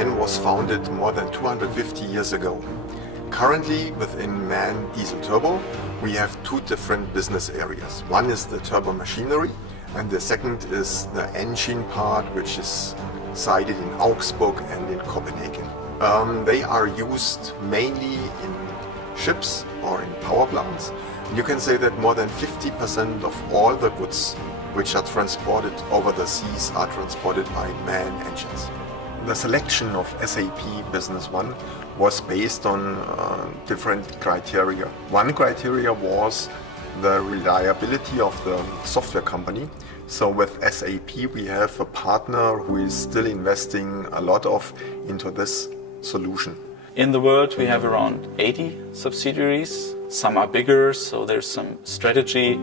MAN was founded more than 250 years ago. Currently, within MAN Diesel Turbo, we have two different business areas. One is the turbo machinery, and the second is the engine part, which is sited in Augsburg and in Copenhagen. They are used mainly in ships or in power plants. You can say that more than 50% of all the goods which are transported over the seas are transported by MAN engines. The selection of SAP Business One was based on different criteria. One criteria was the reliability of the software company. So with SAP we have a partner who is still investing a lot into this solution. In the world we have around 80 subsidiaries. Some are bigger, so there's some strategy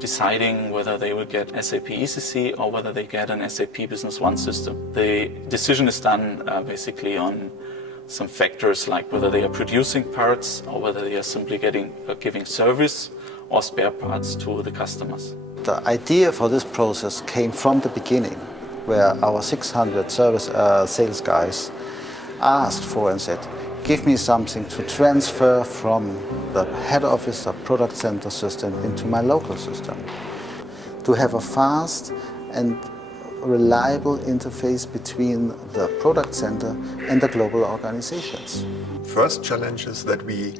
deciding whether they will get SAP ECC or whether they get an SAP Business One system. The decision is done basically on some factors like whether they are producing parts or whether they are simply giving service or spare parts to the customers. The idea for this process came from the beginning, where our 600 sales guys asked for and said, give me something to transfer from the head office or product center system into my local system. To have a fast and reliable interface between the product center and the global organizations. First challenge is that we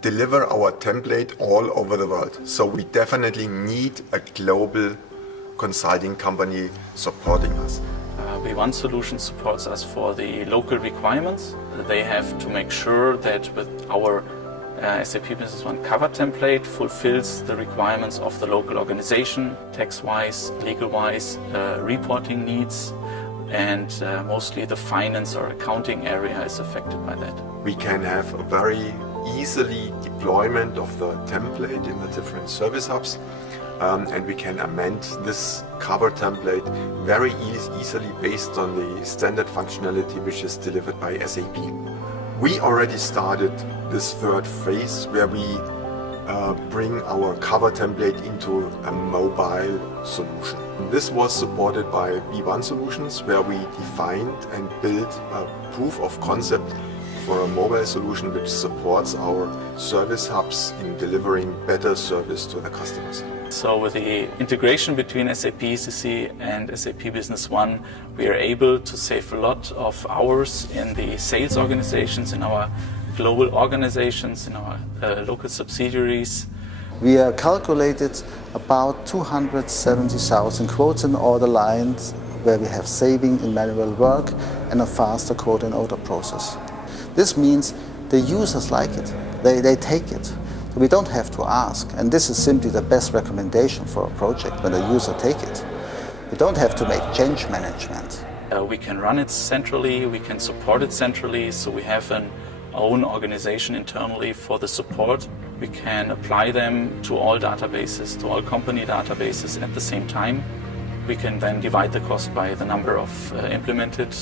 deliver our template all over the world. So we definitely need a global consulting company supporting us. B1 Solutions supports us for the local requirements. They have to make sure that with our SAP Business One cover template fulfills the requirements of the local organization, tax-wise, legal-wise, reporting needs, and mostly the finance or accounting area is affected by that. We can have a very easily deployment of the template in the different service hubs. And we can amend this cover template very easily based on the standard functionality which is delivered by SAP. We already started this third phase where we bring our cover template into a mobile solution. This was supported by B1 Solutions, where we defined and built a proof of concept for a mobile solution which supports our service hubs in delivering better service to the customers. So with the integration between SAP ECC and SAP Business One, we are able to save a lot of hours in the sales organizations, in our global organizations, in our local subsidiaries. We calculated about 270,000 quotes and order lines where we have saving in manual work and a faster quote and order process. This means the users like it, they take it. We don't have to ask, and this is simply the best recommendation for a project when the user take it. We don't have to make change management. We can run it centrally, we can support it centrally, so we have an own organization internally for the support. We can apply them to all databases, to all company databases at the same time. We can then divide the cost by the number of implemented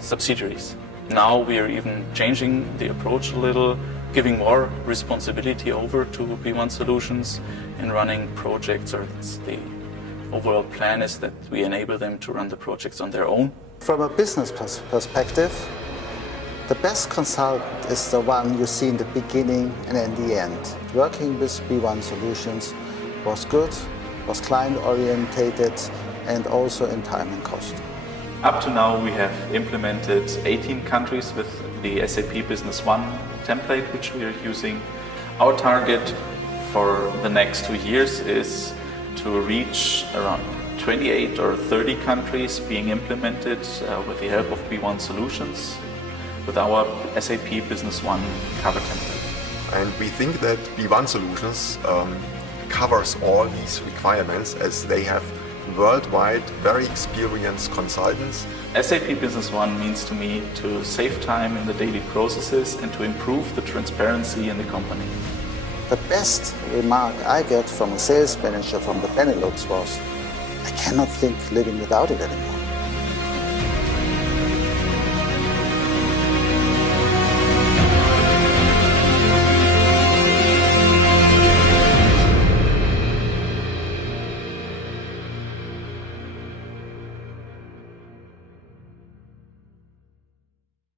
subsidiaries. Now we are even changing the approach a little, giving more responsibility over to B1 Solutions in running projects, or the overall plan is that we enable them to run the projects on their own. From a business perspective, the best consultant is the one you see in the beginning and in the end. Working with B1 Solutions was good, was client-orientated, and also in time and cost. Up to now we have implemented 18 countries with the SAP Business One template which we are using. Our target for the next 2 years is to reach around 28 or 30 countries being implemented with the help of B1 Solutions with our SAP Business One cover template. And we think that B1 Solutions covers all these requirements, as they have worldwide very experienced consultants. SAP Business One means to me to save time in the daily processes and to improve the transparency in the company. The best remark I get from a sales manager from the Benelux was, I cannot think living without it anymore.